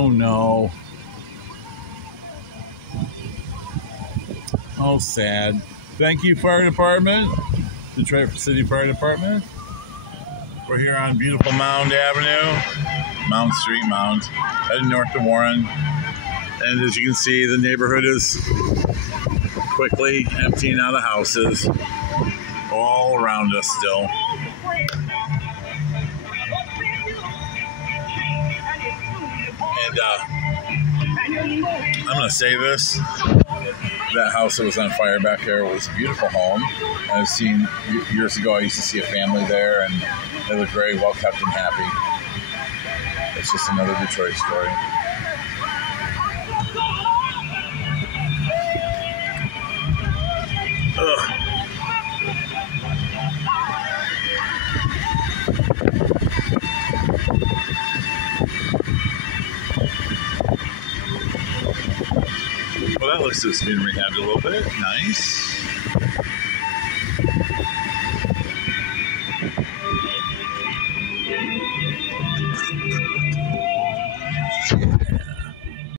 Oh no. Oh, sad. Thank you, Fire Department. Detroit City Fire Department. We're here on beautiful Mound Avenue. Mound Street, Mound. Heading north to Warren. And as you can see, the neighborhood is quickly emptying out of houses all around us still. And I'm going to say this. That house that was on fire back there was a beautiful home. I've seen, years ago, I used to see a family there, and they looked very well kept and happy. It's just another Detroit story. Ugh. Well, that looks to have been rehabbed a little bit. Nice.